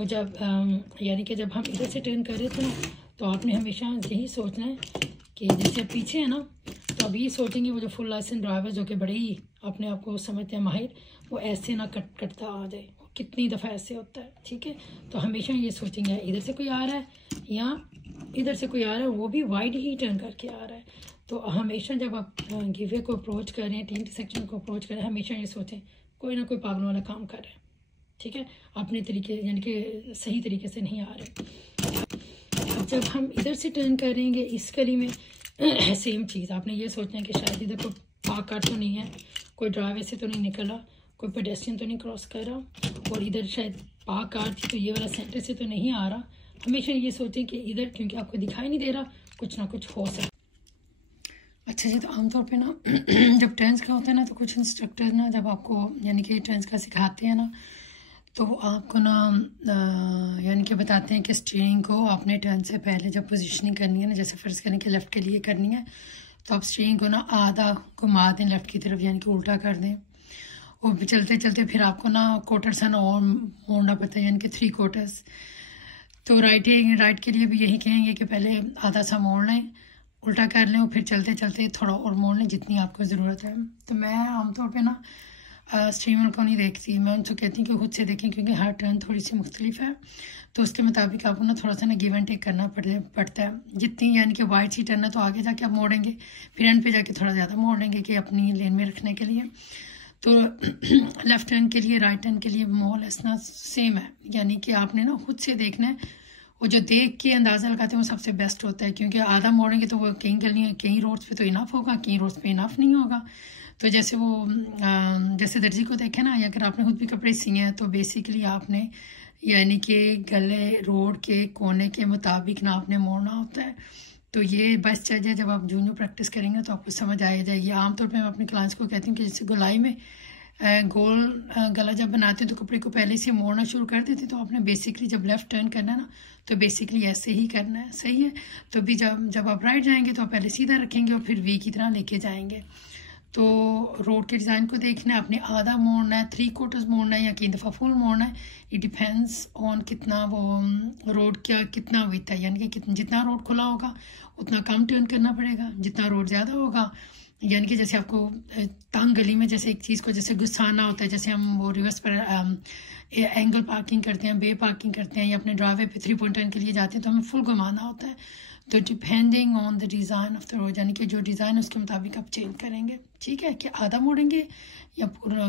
और जब यानी कि जब हम इधर से टर्न कर रहे थे ना, तो आपने हमेशा यही सोचना है कि जैसे पीछे है ना, तो अब ये सोचेंगे वो जो फुल लाइसेंस ड्राइवर जो कि बड़े ही अपने आप को समझते हैं माहिर, वो ऐसे ना कटता आ जाए। कितनी दफ़ा ऐसे होता है, ठीक है। तो हमेशा ये सोचेंगे इधर से कोई आ रहा है या इधर से कोई आ रहा है, वो भी वाइड ही टर्न करके आ रहा है। तो हमेशा जब आप गिवे को अप्रोच कर रहे हैं, टी इंटरसेक्शन को अप्रोच कर रहे हैं, हमेशा ये सोचें कोई ना कोई पागल वाला काम कर रहा है, ठीक है। अपने तरीके यानी कि सही तरीके से नहीं आ रहे। अब जब हम इधर से टर्न करेंगे इस गली में सेम चीज़ आपने ये सोचना है कि शायद इधर कोई पार्क कार तो नहीं है, कोई ड्राइवे से तो नहीं निकला, कोई पेडेस्ट्रियन तो नहीं क्रॉस कर रहा, और इधर शायद पार्क कार थी तो ये वाला सेंटर से तो नहीं आ रहा। हमेशा ये सोचें कि इधर क्योंकि आपको दिखाई नहीं दे रहा, कुछ ना कुछ हो सकता। अच्छा जी, तो आमतौर पे ना जब टर्न्स का होता है ना, तो कुछ इंस्ट्रक्टर्स ना जब आपको यानी कि टर्न्स का सिखाते हैं ना, तो आपको ना यानी कि बताते हैं कि स्टीयरिंग को आपने टर्न से पहले जब पोजीशनिंग करनी है ना, जैसे फर्ज करने के लेफ़्ट के लिए करनी है, तो आप स्टीयरिंग को ना आधा घुमा दें लेफ़्ट की तरफ, यानी कि उल्टा कर दें। और चलते चलते फिर आपको ना क्वार्टर सा ना और मोड़ना पड़ता है, यानी कि 3 क्वार्टर्स। तो राइट के लिए भी यही कहेंगे कि पहले आधा सा मोड़ लें, उल्टा कर लें, और फिर चलते चलते थोड़ा और मोड़ लें जितनी आपको ज़रूरत है। तो मैं आमतौर पे ना स्ट्रीमर को नहीं देखती, मैं उनसे कहती हूँ कि खुद से देखें, क्योंकि हर टर्न थोड़ी सी मुख्तलिफ है, तो उसके मुताबिक आपको ना थोड़ा सा ना गिव एंड टेक करना पड़ता है। जितनी यानी कि वाइड सी टर्न है तो आगे जाके आप मोड़ेंगे, फिर एंड पे जाके थोड़ा ज़्यादा मोड़ लेंगे कि अपनी लेन में रखने के लिए। तो लेफ़्ट टर्न के लिए राइट टर्न के लिए मोल इतना सेम है, यानी कि आपने ना खुद से देखना है, वो जो देख के अंदाज़ा लगाते हैं वो सबसे बेस्ट होता है, क्योंकि आधा मोड़ेंगे तो वो कई रोड्स पे तो इनफ होगा, कई रोड्स पे इनफ नहीं होगा। तो जैसे वो जैसे दर्जी को देखे ना, या अगर आपने खुद भी कपड़े सिए हैं, तो बेसिकली आपने यानी कि गले रोड के कोने के मुताबिक ना आपने मोड़ना होता है। तो ये बस चाहिए, जब आप जूनियर प्रैक्टिस करेंगे तो आपको समझ आ जाएगी। आमतौर पे मैं अपने क्लाइंट्स को कहती हूँ कि जैसे गोलाई में गोल गला जब बनाते हैं तो कपड़े को पहले से मोड़ना शुरू कर देते, तो आपने बेसिकली जब लेफ़्ट टर्न करना है ना, तो बेसिकली ऐसे ही करना है, सही है। तो भी जब आप राइट जाएंगे तो आप पहले सीधा रखेंगे और फिर वी की तरह लेके जाएंगे। तो रोड के डिज़ाइन को देखना है, आपने आधा मोड़ना है, 3 क्वार्टर्स मोड़ना है, या कई दफ़ा फुल मोड़ना है। इट डिपेंड्स ऑन कितना वो रोड का कितना विड्थ है, यानी कि जितना रोड खुला होगा उतना कम टर्न करना पड़ेगा, जितना रोड ज़्यादा होगा यानी कि जैसे आपको तंग गली में जैसे एक चीज़ को जैसे गुस्साना होता है, जैसे हम वो रिवर्स पर एंगल पार्किंग करते हैं, बे पार्किंग करते हैं, या अपने ड्राइवे पे 3 पॉइंट टर्न के लिए जाते हैं, तो हमें फुल घुमाना होता है। तो depending on the design of the road, यानी कि जो डिज़ाइन है उसके मुताबिक आप चेंज करेंगे, ठीक है। कि आधा मोड़ेंगे या पूरा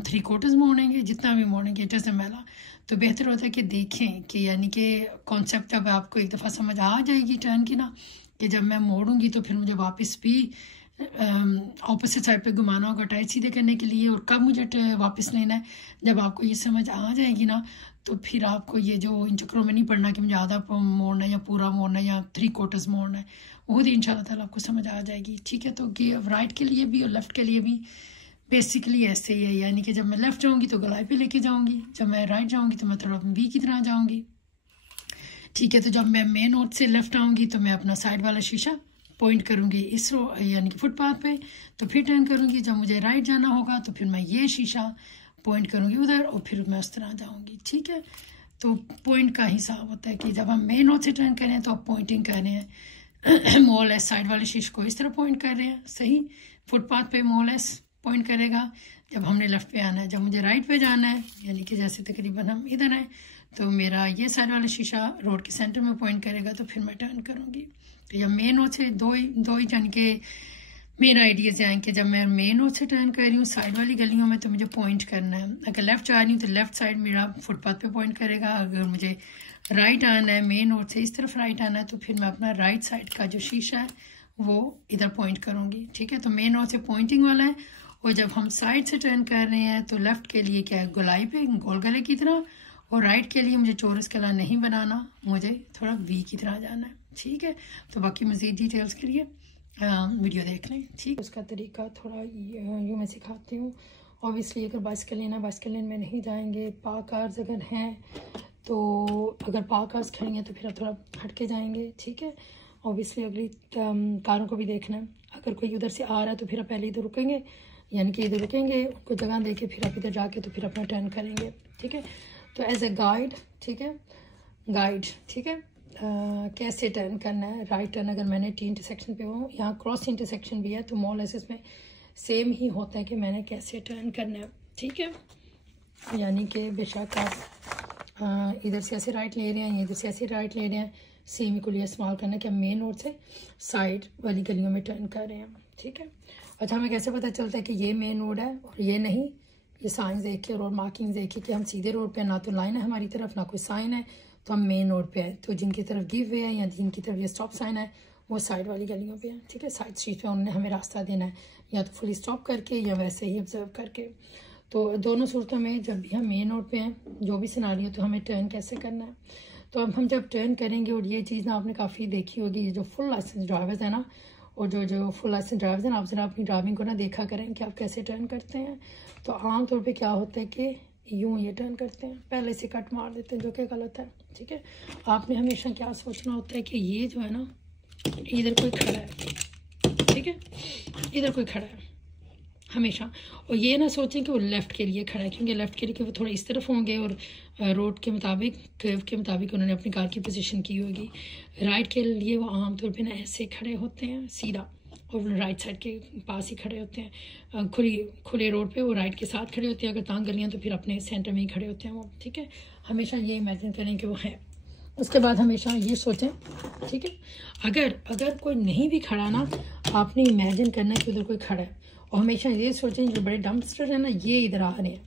3 क्वार्टर्स मोड़ेंगे, जितना भी मोड़ेंगे इट डजंट मैटर। तो बेहतर होता है कि देखें कि यानी कि कॉन्सेप्ट अब आपको एक दफ़ा समझ आ जाएगी टर्न की ना, कि जब मैं मोड़ूंगी तो फिर मुझे वापस भी ऑपोजिट साइड पे घुमाना होगा टाइट सीधे करने के लिए, और कब मुझे वापस लेना है। जब आपको ये समझ आ जाएगी ना, तो फिर आपको ये जो इन चक्रों में नहीं पड़ना कि मुझे आधा मोड़ना है या पूरा मोड़ना है या 3 क्वार्टर्स मोड़ना है, वो ही इंशाल्लाह ताला आपको समझ आ जाएगी, ठीक है। तो राइट के लिए भी और लेफ़्ट के लिए भी बेसिकली ऐसे ही है, यानी कि जब मैं लेफ़्ट जाऊँगी तो गलाई पे लेके जाऊँगी, जब मैं राइट जाऊँगी तो मैं थोड़ा वी की तरह जाऊँगी, ठीक है। तो जब मैं मेन रोड से लेफ़्ट आऊँगी तो मैं अपना साइड वाला शीशा पॉइंट करूँगी इस यानी कि फुटपाथ पे, तो फिर टर्न करूँगी। जब मुझे राइट जाना होगा तो फिर मैं ये शीशा पॉइंट करूँगी उधर, और फिर मैं उस तरह जाऊँगी, ठीक है। तो पॉइंट का हिसाब होता है कि जब हम मेन रोड से टर्न कर रहे हैं तो आप पॉइंटिंग कर रहे हैं, मोलेस साइड वाले शीशे को इस तरह पॉइंट कर रहे हैं, सही। फुटपाथ पे मोलेस पॉइंट करेगा जब हमने लेफ़्ट पे आना है। जब मुझे राइट पे जाना है, यानी कि जैसे तकरीबन हम इधर आए, तो मेरा ये साइड वाला शीशा रोड के सेंटर में पॉइंट करेगा, तो फिर मैं टर्न करूँगी। तो जब मेन रोड से दो ही यानी कि मेन आइडियाज़ हैं कि जब मैं मेन रोड से टर्न कर रही हूँ साइड वाली गलियों में, तो मुझे पॉइंट करना है। अगर लेफ़्ट जा रही हूँ तो लेफ़्ट साइड मेरा फुटपाथ पे पॉइंट करेगा, अगर मुझे राइट आना है मेन रोड से इस तरफ राइट आना है, तो फिर मैं अपना राइट साइड का जो शीशा है वो इधर पॉइंट करूँगी, ठीक है। तो मेन रोड से पॉइंटिंग वाला है, और जब हम साइड से टर्न कर रहे हैं तो लेफ़्ट के लिए क्या है, गोलाई पे गोल गले की तरह, और राइट के लिए मुझे चौरस गला नहीं बनाना, मुझे थोड़ा वी की तरह जाना है, ठीक है। तो बाकी मज़ीद डिटेल्स के लिए वीडियो देख लें, ठीक। उसका तरीका थोड़ा यूँ मैं सिखाती हूँ। ऑब्वियसली अगर बाइसिकल लेन में नहीं जाएंगे, पार्क कार्स अगर हैं तो अगर पार्क कार्स खड़ी हैं तो फिर आप थोड़ा हट के जाएंगे, ठीक है। ऑब्वियसली अगली कारों को भी देखना है, अगर कोई उधर से आ रहा है तो फिर आप पहले इधर रुकेंगे, यानी कि इधर रुकेंगे, उनको जगह दे के फिर आप इधर जाके तो फिर अपना टर्न करेंगे, ठीक है। तो एज ए गाइड, ठीक है, गाइड, ठीक है, कैसे टर्न करना है। राइट टर्न अगर मैंने टी इंटरसेक्शन पे हूँ, यहाँ क्रॉस इंटरसेक्शन भी है, तो मोर लेस इसमें सेम ही होता है कि मैंने कैसे टर्न करना है, ठीक है। यानी कि बेशक आप इधर से ऐसे राइट ले रहे हैं, इधर से ऐसे राइट ले रहे हैं, सेम ही को लिए इस्तेमाल करना है कि हम मेन रोड से साइड वाली गलियों में टर्न कर रहे हैं, ठीक है। अच्छा, हमें कैसे पता चलता है कि ये मेन रोड है और ये नहीं? ये साइंस देख के, रोड मार्किंग देख के कि हम सीधे रोड पे, ना तो लाइन है हमारी तरफ, ना कोई साइन है, तो हम मेन रोड पे है। तो जिनकी तरफ गिव वे है या जिनकी तरफ ये स्टॉप साइन है, वो साइड वाली गलियों पे है, ठीक है। साइड स्ट्रीट पे उन्होंने हमें रास्ता देना है, या तो फुली स्टॉप करके या वैसे ही ऑब्जर्व करके। तो दोनों सूरतों में जब भी हम मेन रोड पे हैं, जो भी सिनारियो, तो हमें टर्न कैसे करना है। तो अब हम जब टर्न करेंगे, और ये चीज़ ना आपने काफ़ी देखी होगी, ये जो फुल लाइसेंस ड्राइवर्स है ना, और जो फुल लाइसेंस ड्राइवर्स हैं, आप ज़रा अपनी ड्राइविंग को ना देखा करें कि आप कैसे टर्न करते हैं। तो आम तौर पे क्या होता है कि यूँ ये टर्न करते हैं, पहले से कट मार देते हैं, जो कि गलत है, ठीक है। आपने हमेशा क्या सोचना होता है कि ये जो है ना, इधर कोई खड़ा है, ठीक है, इधर कोई खड़ा है हमेशा। और ये ना सोचें कि वो लेफ़्ट के लिए खड़ा है, क्योंकि लेफ़्ट के लिए कि वो थोड़े इस तरफ होंगे और रोड के मुताबिक, कर्व के मुताबिक उन्होंने अपनी कार की पोजीशन की होगी। राइट के लिए वो आमतौर पे ना ऐसे खड़े होते हैं सीधा, और राइट साइड के पास ही खड़े होते हैं, खुले रोड पे वो राइट के साथ खड़े होते हैं। अगर तांग गलियाँ तो फिर अपने सेंटर में ही खड़े होते हैं वो, ठीक है। हमेशा ये इमेजिन करें कि वो है। उसके बाद हमेशा ये सोचें, ठीक है, अगर कोई नहीं भी खड़ा ना, आपने इमेजिन करना है कि उधर कोई खड़ा है। और हमेशा ये सोचें जो बड़े डंपस्टर है ना, ये इधर आ रहे हैं,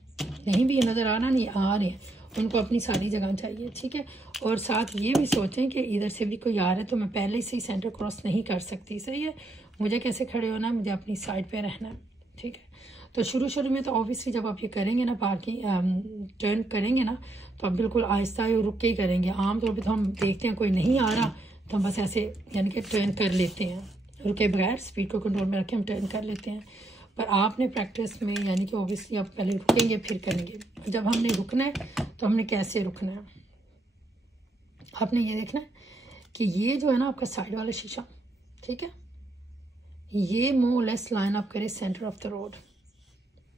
नहीं भी नज़र आ रहा, नहीं आ रहे हैं, उनको अपनी सारी जगह चाहिए, ठीक है। और साथ ये भी सोचें कि इधर से भी कोई आ रहा है, तो मैं पहले से ही सेंटर क्रॉस नहीं कर सकती, सही है। मुझे कैसे खड़े होना है, मुझे अपनी साइड पे रहना है, ठीक है। तो शुरू में तो ऑब्वियसली जब आप ये करेंगे ना, पार्किंग टर्न करेंगे ना, तो आप बिल्कुल आहिस्ता ही रुक के ही करेंगे। आमतौर पे तो हम देखते हैं कोई नहीं आ रहा, तो हम बस ऐसे यानी कि टर्न कर लेते हैं, रुके बगैर स्पीड को कंट्रोल में रख के हम टर्न कर लेते हैं। पर आपने प्रैक्टिस में यानी कि ऑब्वियसली आप पहले रुकेंगे फिर करेंगे। जब हमने रुकना है तो हमने कैसे रुकना है, आपने ये देखना है कि ये जो है ना आपका साइड वाला शीशा, ठीक है, ये मोर लेस लाइन अप करे सेंटर ऑफ द रोड,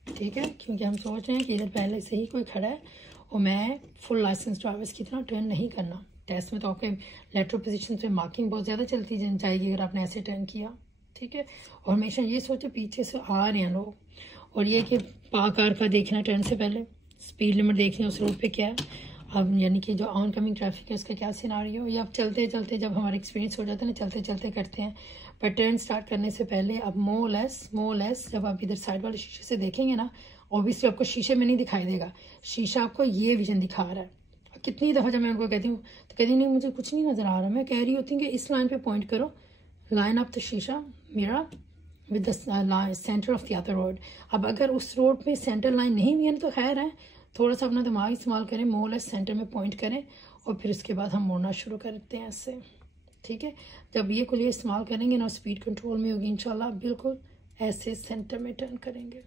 ठीक है। क्योंकि हम सोच रहे हैं कि इधर पहले से ही कोई खड़ा है और मैं फुल लाइसेंस ड्राइवर्स की तरह टर्न नहीं करना। टेस्ट में तो आपके लेटरल पोजीशन से मार्किंग बहुत ज़्यादा चलती जाएगी अगर आपने ऐसे टर्न किया, ठीक है। और हमेशा ये सोचे पीछे से आ रहे हैं लोग, और ये कि कार का देखना टर्न से पहले, स्पीड लिमिट देखनी उस रोड पे क्या है, अब यानी कि जो ऑन कमिंग ट्रैफिक है उसका क्या सिनारियो। या अब चलते चलते जब हमारा एक्सपीरियंस हो जाता है ना, चलते चलते करते हैं, पर टर्न स्टार्ट करने से पहले अब मोर लेस जब आप इधर साइड वाले शीशे से देखेंगे ना, ऑब्वियसली आपको शीशे में नहीं दिखाई देगा, शीशा आपको ये विजन दिखा रहा है। कितनी दफ़ा जब मैं उनको कहती हूँ तो कहती नहीं मुझे कुछ नहीं नज़र आ रहा, मैं कह रही होती हूँ कि इस लाइन पे पॉइंट करो, लाइन ऑफ द शीशा मेरा with the centre of the other road. अब अगर उस रोड पे सेंटर लाइन नहीं भी है तो खैर है, थोड़ा सा अपना दिमाग इस्तेमाल करें, मोर लेस सेंटर में पॉइंट करें, और फिर उसके बाद हम मोड़ना शुरू करते हैं ऐसे, ठीक है। जब ये कुलिया इस्तेमाल करेंगे ना, स्पीड कंट्रोल में होगी इंशाल्लाह, बिल्कुल ऐसे सेंटर में टर्न करेंगे,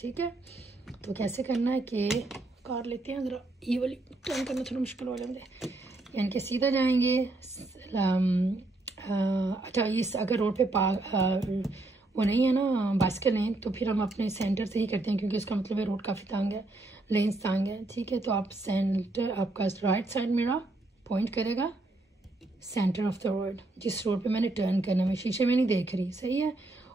ठीक है। तो कैसे करना है कि कार लेते हैं, ज़रा ये वाली टर्न करना थोड़ा मुश्किल हो जाता है, यानी कि सीधा जाएंगे। अच्छा, इस अगर रोड पे वो नहीं है ना बाइसिकल लेन, तो फिर हम अपने सेंटर से ही करते हैं, क्योंकि उसका मतलब है रोड काफ़ी तंग है, लेन्स तंग है, ठीक है। तो आप सेंटर, आपका राइट साइड मेरा पॉइंट करेगा सेंटर ऑफ द रोड, जिस रोड पे मैंने टर्न करना, मैं शीशे में नहीं देख रही, सही है।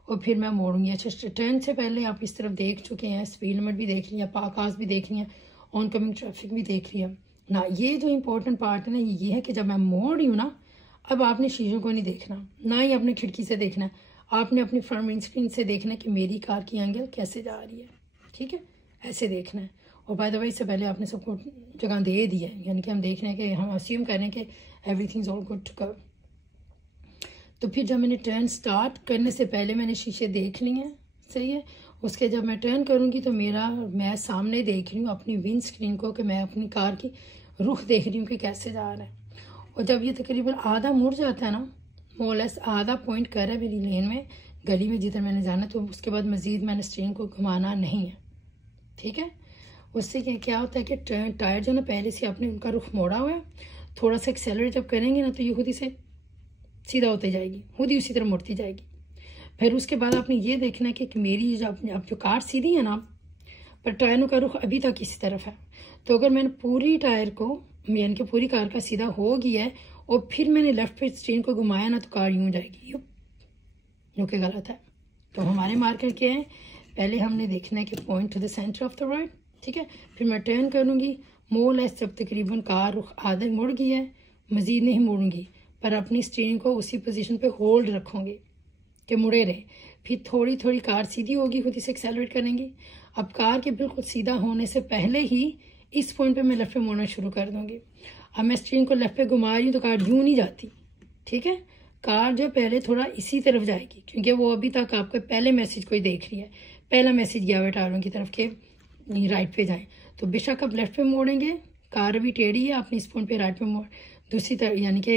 और फिर मैं मोड़ूंगी। अच्छा, टर्न से पहले आप इस तरफ देख चुके हैं, स्पीड लिमिट भी देख लिया, पास भी देख लिया, ऑन कमिंग ट्रैफिक भी देख लिया ना। ये जो इंपॉर्टेंट पार्ट है ना, ये है कि जब मैं मोड़ रही हूँ ना, अब आपने शीशों को नहीं देखना, ना ही अपने खिड़की से देखना, आपने अपनी फ्रंट विंडस्क्रीन से देखना है कि मेरी कार की एंगल कैसे जा रही है, ठीक है, ऐसे देखना है। और बाय द वे इससे पहले आपने सबको जगह दे दी है, यानी कि हम देख रहे हैं कि हम अस्यूम कर रहे हैं कि everything is all good to go. तो फिर जब मैंने टर्न स्टार्ट करने से पहले मैंने शीशे देख लिए हैं, सही है। उसके जब मैं टर्न करूँगी तो मैं सामने देख रही हूँ अपनी विंड स्क्रीन को, कि मैं अपनी कार की रुख देख रही हूँ कि कैसे जा रहा है। और जब ये तकरीबन आधा मुड़ जाता है ना, मोर लेस आधा पॉइंट कर रहा है मेरी लेन में, गली में जिधर मैंने जाना, तो उसके बाद मज़ीद मैंने स्टीयरिंग को घुमाना नहीं है, ठीक है। उससे क्या होता है कि टायर जो ना पहले से आपने उनका रुख मोड़ा हुआ है, थोड़ा सा एक्सेलरेट जब करेंगे ना, तो ये खुद ही से सीधा होते जाएगी, खुद ही उसी तरह मुड़ती जाएगी। फिर उसके बाद आपने ये देखना है कि मेरी अब जो कार सीधी है ना, पर टायरों का रुख अभी तक इसी तरफ है। तो अगर मैंने पूरी टायर को यानी कि पूरी कार का सीधा हो गया है और फिर मैंने लेफ्ट पे स्टीयरिंग को घुमाया ना, तो कार यूं जाएगी, जो कि गलत है। तो हमारे मार्कर क्या है, पहले हमने देखना है कि point two the centre of the ride, ठीक है। फिर मैं टर्न करूँगी, मोर लेस जब तकरीबन कार रुख आधे मुड़ गई है, मज़ीद नहीं मुड़ूंगी, पर अपनी स्टीयरिंग को उसी पोजीशन पे होल्ड रखूँगी कि मुड़े रहे। फिर थोड़ी थोड़ी कार सीधी होगी, खुद इसे एक्सेलरेट करेंगी। अब कार के बिल्कुल सीधा होने से पहले ही इस पॉइंट पे मैं लेफ्ट पे मोड़ना शुरू कर दूँगी। अब मैं स्टीयरिंग को लेफ्ट पे घुमा रही हूँ तो कार यूँ नहीं जाती, ठीक है। कार जो पहले थोड़ा इसी तरफ जाएगी, क्योंकि वो अभी तक आपके पहले मैसेज को ही देख रही है। पहला मैसेज गया हुआ टायरों की तरफ के राइट पे जाएं। तो बेशक आप लेफ्ट पे मोड़ेंगे, कार अभी टेढ़ी है, आपने इस पॉइंट पे राइट पे मोड़ दूसरी तरफ यानी कि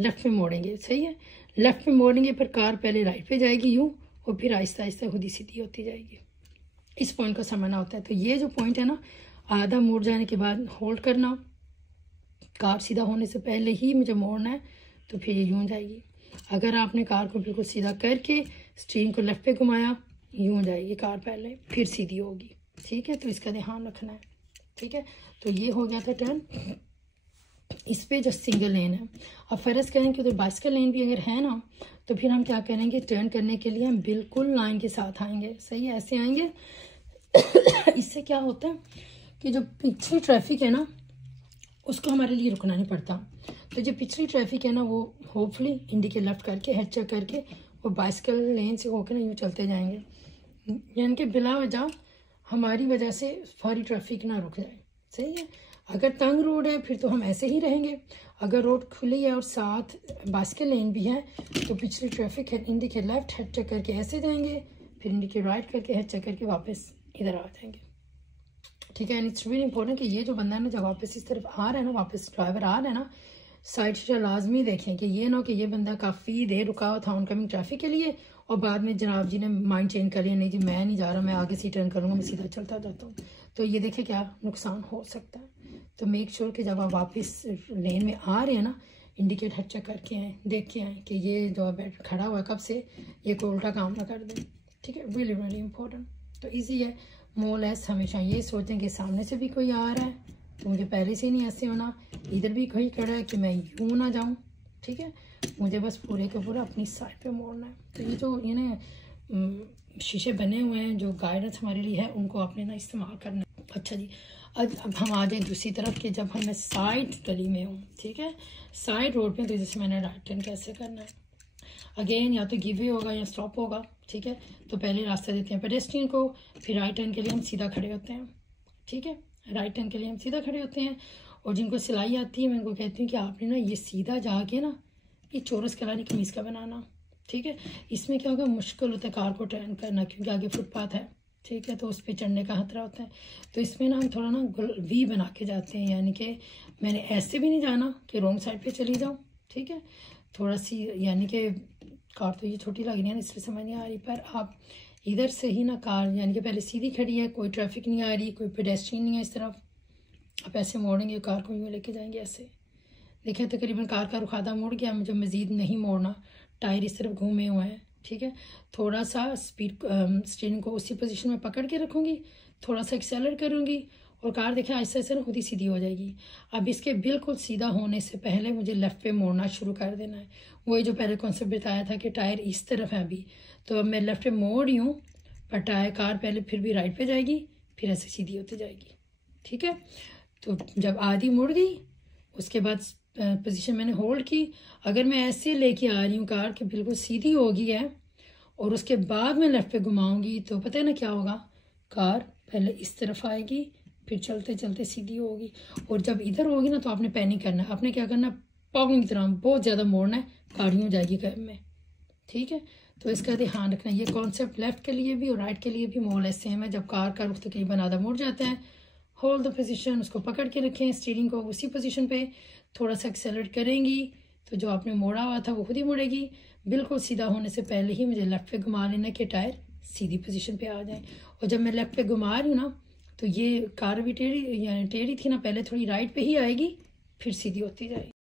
लेफ्ट पे मोड़ेंगे, सही है। लेफ्ट पे मोड़ेंगे पर कार पहले राइट पे जाएगी यूँ, और फिर आहिस्ता आहिस्ता खुद ही सीधी होती जाएगी। इस पॉइंट को समझना होता है। तो ये जो पॉइंट है ना, आधा मुड़ जाने के बाद होल्ड करना, कार सीधा होने से पहले ही मुझे मोड़ना है, तो फिर ये यूँ जाएगी। अगर आपने कार को बिल्कुल सीधा करके स्टीयरिंग को लेफ्ट पे घुमाया, यूँ जाएगी कार पहले, फिर सीधी होगी, ठीक है। तो इसका ध्यान रखना है, ठीक है। तो ये हो गया था टर्न। इस पे जो सिंगल लेन है, अब फ़र्ज़ करें कि उधर बाइसिकल लेन भी अगर है ना, तो फिर हम क्या करेंगे, टर्न करने के लिए हम बिल्कुल लाइन के साथ आएंगे, सही है, ऐसे आएंगे। इससे क्या होता है कि जो पिछली ट्रैफिक है ना, उसको हमारे लिए रुकना नहीं पड़ता। तो जो पिछली ट्रैफिक है ना, वो होपफुली इंडिकेट लेफ्ट करके, हेड चेक करके, वो बाइसिकल लेन से होकर ना यूँ चलते जाएंगे, यानी कि बिला वजह हमारी वजह से सारी ट्रैफिक ना रुक जाए, सही है। अगर तंग रोड है फिर तो हम ऐसे ही रहेंगे। अगर रोड खुली है और साथ बाइसिकल लेन भी है, तो पिछली ट्रैफिक है इंडिकेट लेफ्ट, हेड चेक करके ऐसे जाएंगे, फिर इंडिकेट राइट करके, हेड चेक करके वापस इधर आ जाएंगे, ठीक है। एंड इट्स वेरी इंपॉर्टेंट कि ये जो बंदा है ना, जब वापस इस तरफ आ रहा है ना, वापस ड्राइवर आ रहा है ना, साइड से लाजमी देखें कि ये ना कि ये बंदा काफ़ी देर रुका हुआ था ऑनकमिंग ट्रैफिक के लिए, और बाद में जनाब जी ने माइंड चेंज कर लिया, नहीं जी मैं नहीं जा रहा, मैं आगे से टर्न करूँगा, मैं सीधा चलता जाता हूँ। तो ये देखें क्या नुकसान हो सकता है। तो मेक श्योर कि जब आप वापस लेन में आ रहे हैं ना, इंडिकेट हेड चेक करके आएँ, देख के आएँ कि ये जो बैठ खड़ा हुआ है कब से, ये कोई उल्टा काम ना कर दे, ठीक है। Really very important. तो ईजी है। मोर लेस हमेशा ये सोचें कि सामने से भी कोई आ रहा है तो मुझे पहले से नहीं ऐसे होना, इधर भी कोई खड़ा है कि मैं यूँ ना जाऊँ, ठीक है। मुझे बस पूरे के पूरा अपनी साइड पे मोड़ना है। तो ये जो ये ना शीशे बने हुए हैं जो गाइडेंस हमारे लिए है, उनको आपने ना इस्तेमाल करना है। अच्छा जी, अब हम आ जाए दूसरी तरफ कि जब हमें साइड गली में हूँ, ठीक है, साइड रोड पे, तो जैसे मैंने राइट टर्न कैसे करना है। अगेन या तो गिव वे होगा या स्टॉप होगा, ठीक है। तो पहले रास्ता देते हैं पेडेस्ट्रियन को, फिर राइट टर्न के लिए हम सीधा खड़े होते हैं, ठीक है। राइट टर्न के लिए हम सीधा खड़े होते हैं, और जिनको सिलाई आती है मैं उनको कहती हूँ कि आपने ना ये सीधा जाके ना ये चौरस कलानी कमीज़ का बनाना, ठीक है। इसमें क्या होगा, मुश्किल होता है कार को टर्न करना, क्योंकि आगे फुटपाथ है, ठीक है, तो उस पर चढ़ने का खतरा होता है। तो इसमें ना हम थोड़ा ना वी बना के जाते हैं, यानी कि मैंने ऐसे भी नहीं जाना कि रॉन्ग साइड पे चली जाऊँ, ठीक है। थोड़ा सी यानी कि कार तो ये छोटी लग रही है ना, इसलिए समझ नहीं आ रही, पर आप इधर से ही ना कार यानी कि पहले सीधी खड़ी है, कोई ट्रैफिक नहीं आ रही, कोई पेडेस्ट्रियन नहीं है इस तरफ, आप ऐसे मोड़ेंगे कार को, यूँ लेके जाएंगे ऐसे। देखिए तकरीबन कार का रुख आधा मुड़ गया, मुझे मज़ीद नहीं मोड़ना, टायर इस तरफ घूमे हुए हैं, ठीक है। थोड़ा सा स्पीड स्टीयरिंग को उसी पोजीशन में पकड़ के रखूँगी, थोड़ा सा एक्सेलरेट करूँगी, और कार देखिए आहिस्ता आहिस्ता खुद ही सीधी हो जाएगी। अब इसके बिल्कुल सीधा होने से पहले मुझे लेफ़्ट पे मोड़ना शुरू कर देना है। वही जो पहले कॉन्सेप्ट बताया था कि टायर इस तरफ है अभी, तो अब मैं लेफ़्ट पे मोड़ रही हूँ, पर टायर कार पहले फिर भी राइट पे जाएगी, फिर ऐसे सीधी होती जाएगी, ठीक है। तो जब आधी मुड़ गई, उसके बाद पोजीशन मैंने होल्ड की। अगर मैं ऐसे लेके आ रही हूँ कार कि बिल्कुल सीधी हो गई है, और उसके बाद मैं लेफ़्ट पे घुमाऊँगी, तो पता है ना क्या होगा, कार पहले इस तरफ आएगी, फिर चलते चलते सीधी होगी, और जब इधर होगी ना तो आपने पैनिक करना है, आपने क्या करना है, पागलों की तरह बहुत ज़्यादा मोड़ना है, गाड़ी हो जाएगी घर में, ठीक है। तो इसका ध्यान रखना। ये कॉन्सेप्ट लेफ़्ट के लिए भी और राइट के लिए भी मोड़ ऐसे हैं। जब कार का रुख तकरीबन आधा मुड़ जाता है, होल्ड द पोजीशन, उसको पकड़ के रखें, स्टीयरिंग को उसी पोजीशन पे थोड़ा सा एक्सेलरेट करेंगी, तो जो आपने मोड़ा हुआ था वो खुद ही मुड़ेगी। बिल्कुल सीधा होने से पहले ही मुझे लेफ़्ट पे घुमा लेना कि टायर सीधी पोजीशन पे आ जाए। और जब मैं लेफ़्ट पे घुमा रही हूँ ना, तो ये कार भी टेढ़ी थी ना, पहले थोड़ी राइट पे ही आएगी, फिर सीधी होती जाएगी।